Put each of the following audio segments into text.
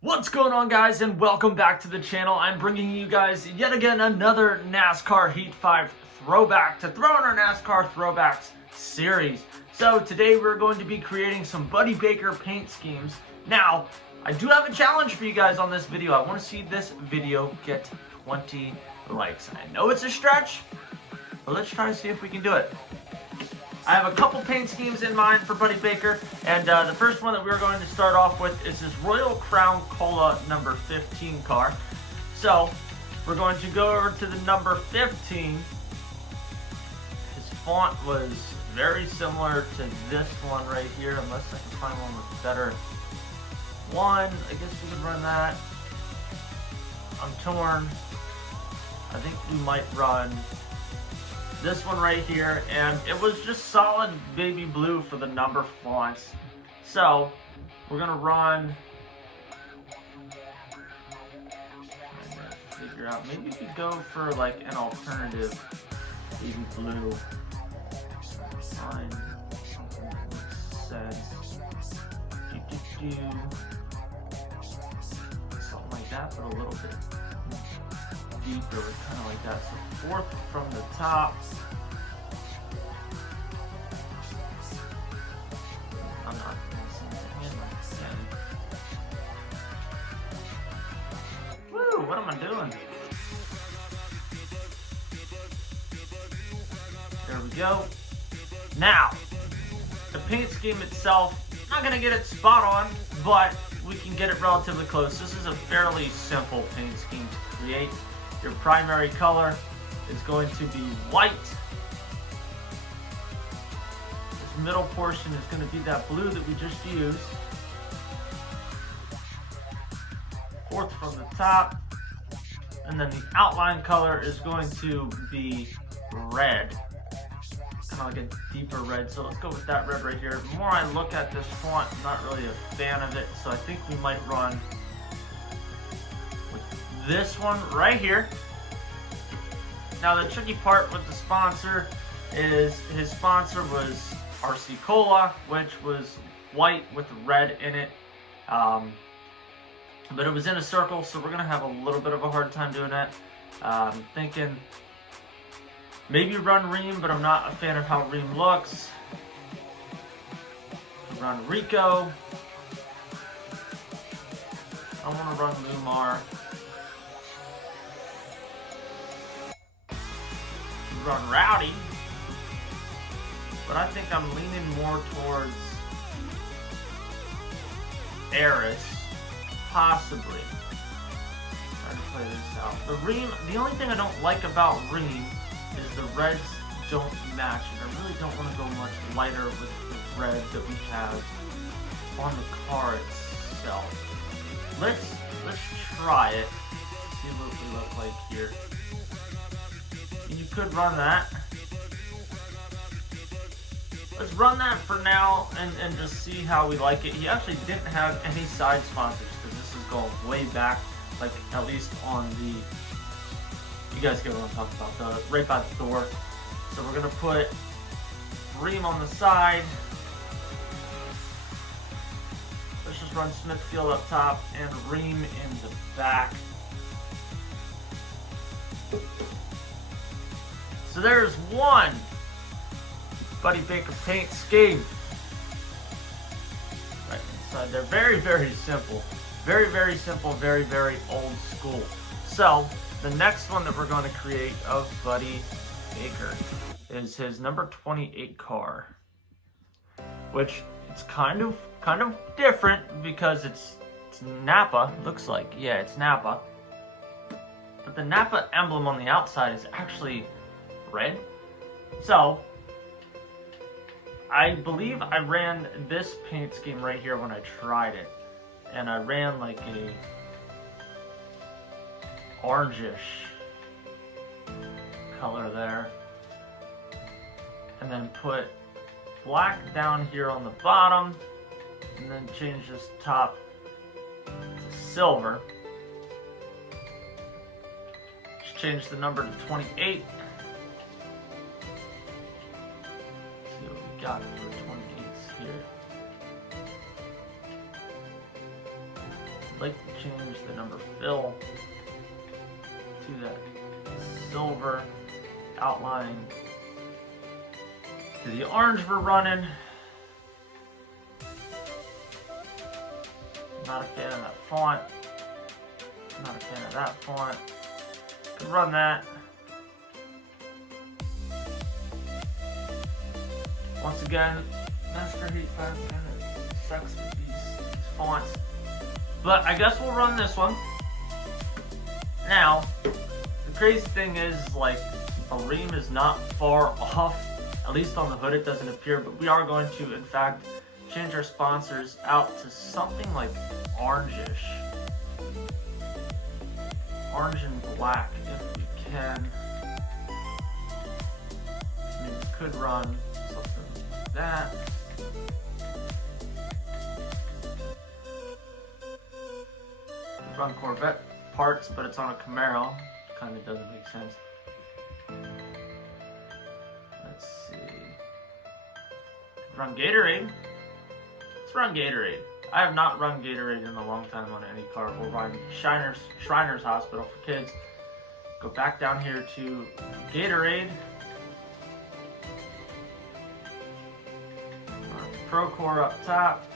What's going on, guys, and welcome back to the channel. I'm bringing you guys yet again another NASCAR Heat 5 throwback to throw in our NASCAR Throwbacks series. So today we're going to be creating some Buddy Baker paint schemes. Now, I do have a challenge for you guys on this video. I want to see this video get 20 likes. And I know it's a stretch, but let's try to see if we can do it. I have a couple paint schemes in mind for Buddy Baker, and the first one that we're going to start off with is this Royal Crown Cola number 15 car. So we're going to go over to the number 15. His font was very similar to this one right here, unless I can find one with better one. I guess we could run that. I'm torn. I think we might run this one right here, and it was just solid baby blue for the number fonts. So we're gonna run, trying to figure out, maybe we could go for like an alternative baby blue. Find something that makes sense. Something like that, but a little bit deeper, kind of like that. So fourth from the top. I'm not missing anything. Woo! What am I doing? There we go. Now, the paint scheme itself, not gonna get it spot on, but we can get it relatively close. This is a fairly simple paint scheme to create. Your primary color is going to be white. This middle portion is going to be that blue that we just used. Fourth from the top. And then the outline color is going to be red. Kind of like a deeper red. So let's go with that red right here. The more I look at this font, I'm not really a fan of it. So I think we might run this one right here. Now the tricky part with the sponsor is his sponsor was RC Cola, which was white with red in it, but it was in a circle, so we're gonna have a little bit of a hard time doing that. Thinking maybe run Ream, but I'm not a fan of how Ream looks. Run Rico. I want to run Lumar. Run Rowdy, but I think I'm leaning more towards Eris, possibly. Trying to play this out. The Ream, the only thing I don't like about Ream is the reds don't match, and I really don't want to go much lighter with the red that we have on the car itself. Let's try it. See what we look like here. You could run that. Let's run that for now and just see how we like it. He actually didn't have any side sponsors because this is going way back, like at least on the, you guys get what I'm talking about, the right by the door. So we're gonna put Ream on the side. Let's just run Smithfield up top and Ream in the back. So there's one Buddy Baker paint scheme. Right inside there. Very, very simple. Very, very simple. Very, very old school. So the next one that we're going to create of Buddy Baker is his number 28 car, which it's kind of different because it's Napa. Looks like, yeah, it's Napa. But the Napa emblem on the outside is actually red. So I believe I ran this paint scheme right here when I tried it, and I ran like a orangish color there, and then put black down here on the bottom, and then change this top to silver. Just change the number to 28. Got for 28s here. I'd like to change the number fill to that silver outline to the orange we're running. Not a fan of that font. Not a fan of that font. Could run that. Once again, NASCAR Heat 5 kind of sucks with these fonts. But I guess we'll run this one. Now, the crazy thing is, like, a ream is not far off. At least on the hood it doesn't appear, but we are going to, in fact, change our sponsors out to something like orangish. Orange and black, if we can. I mean, we could run something like that. Run Corvette parts, but it's on a Camaro. Kind of doesn't make sense. Let's see. Run Gatorade. Let's run Gatorade. I have not run Gatorade in a long time on any car. We'll run Shriners Hospital for Kids. Go back down here to Gatorade. Procore up top.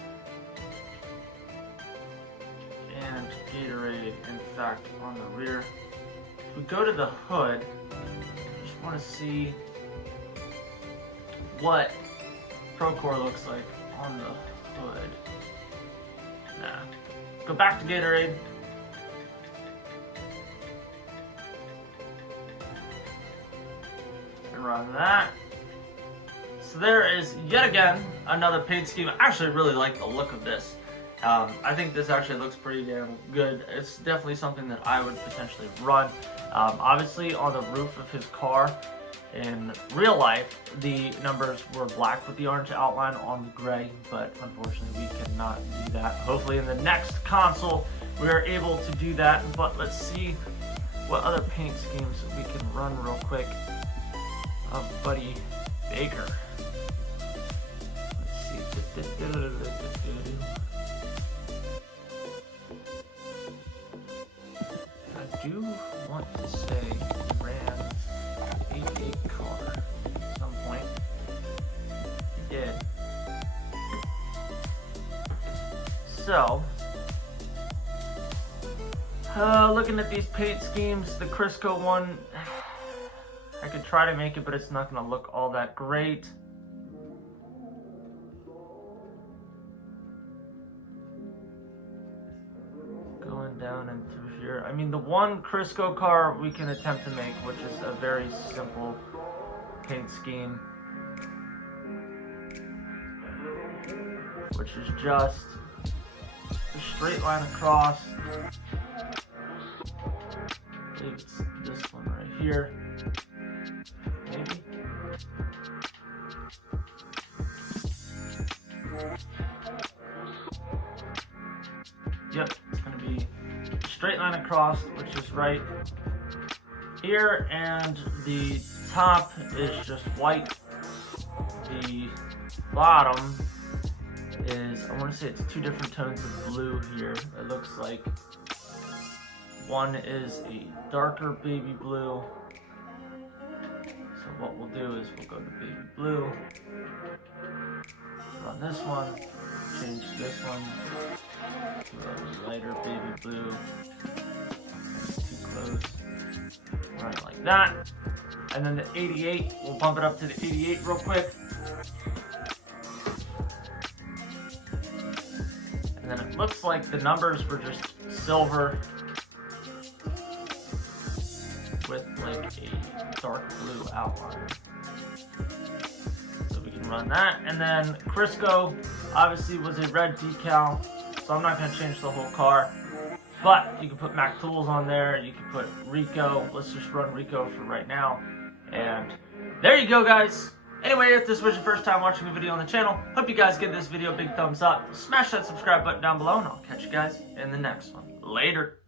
And Gatorade, in fact, on the rear. If we go to the hood, I just want to see what Procore looks like on the hood. Nah. Go back to Gatorade. And run that. So there is yet again another paint scheme. I actually really like the look of this. I think this actually looks pretty damn good. It's definitely something that I would potentially run. Obviously on the roof of his car, in real life, the numbers were black with the orange outline on the gray, but unfortunately we cannot do that. Hopefully in the next console we are able to do that, but let's see what other paint schemes we can run real quick of Buddy Baker. Let's see. I do want to say he ran a 88 car at some point. He did. So, looking at these paint schemes, the Crisco one, I could try to make it, but it's not going to look all that great. Going down and through here. I mean, the one Crisco car we can attempt to make, which is a very simple paint scheme, which is just a straight line across. I believe it's this one right here. Maybe. Yep, it's going to be a straight line across, which is right here, and the top is just white. The bottom is, I want to say it's two different tones of blue here. It looks like one is a darker baby blue. So what we'll do is we'll go to baby blue, run this one, change this one to a lighter baby blue. Too close. Run it like that. And then the 88, we'll bump it up to the 88 real quick. And then it looks like the numbers were just silver with like a dark blue outline. So we can run that. And then Crisco obviously was a red decal, so I'm not going to change the whole car. But you can put Mac Tools on there, you can put Rico. Let's just run Rico for right now. And there you go, guys. Anyway, if this was your first time watching a video on the channel, hope you guys give this video a big thumbs up. Smash that subscribe button down below, and I'll catch you guys in the next one. Later.